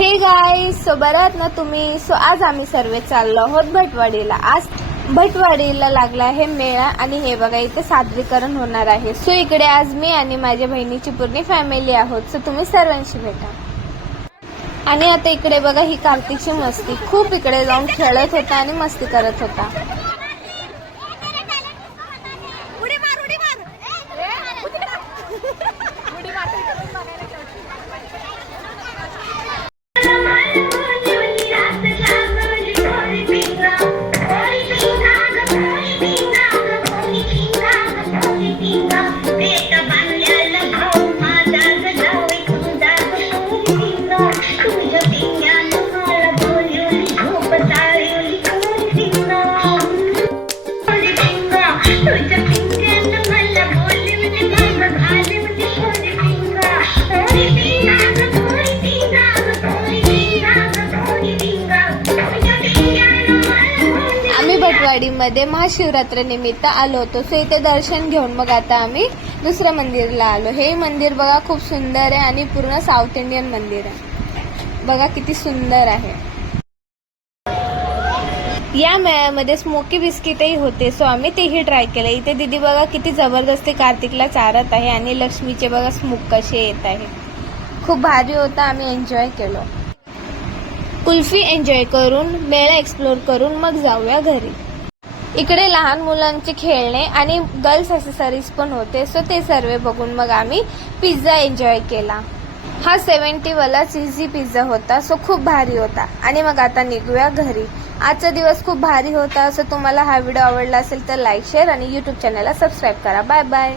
Hey guys, so बरात ना तुम्ही. सो आज आम्ही सर्व चाललो आहोत भटवाडीला. आज भटवाडीला लागला आहे मेळा आणि हे बघा इथे सादरीकरण होणार आहे. सो इकडे आज मी आणि माझ्या बहिणीची पूर्ण फॅमिली आहोत. सो तुम्ही सर्वांशी भेटा. आणि आता इकडे बघा ही कार्तिकची मस्ती. खूप इकडे जाऊन खेळत होता आणि मस्ती करत होता. भटवाडीमध्ये महाशिवरात्री निमित्त आलो होतो. सो इथे दर्शन घेऊन मग आता आम्ही दुसऱ्या मंदिरला आलो. हे मंदिर बघा खूप सुंदर आहे आणि पूर्ण साऊथ इंडियन मंदिर आहे. बघा किती सुंदर आहे. या मेळ्यामध्ये स्मोकी बिस्किटही होते. सो आम्ही तेही ट्राय केलं. इथे दीदी बघा किती जबरदस्ती कार्तिकला चारत आहे आणि लक्ष्मीचे बघा स्मोक कसे येत आहे. खूप भारी होता. आम्ही एन्जॉय केलो. कुल्फी एन्जॉय करून मेळा एक्सप्लोर करून मग जाऊया घरी. इकडे लहान मुलांचे खेळणे आणि गर्ल्स ॲक्सेसरीज पण होते. सो ते सर्व बघून मग आम्ही पिझ्झा एन्जॉय केला. हा 70 वाला चीझी पिझ्झा होता. सो खूप भारी होता. आणि मग आता निघूया घरी. आजचा दिवस खूप भारी होता. सो तुम्हाला हा व्हिडिओ आवडला असेल तर लाईक, शेअर आणि यूट्यूब चॅनलला सबस्क्राईब करा. Bye bye.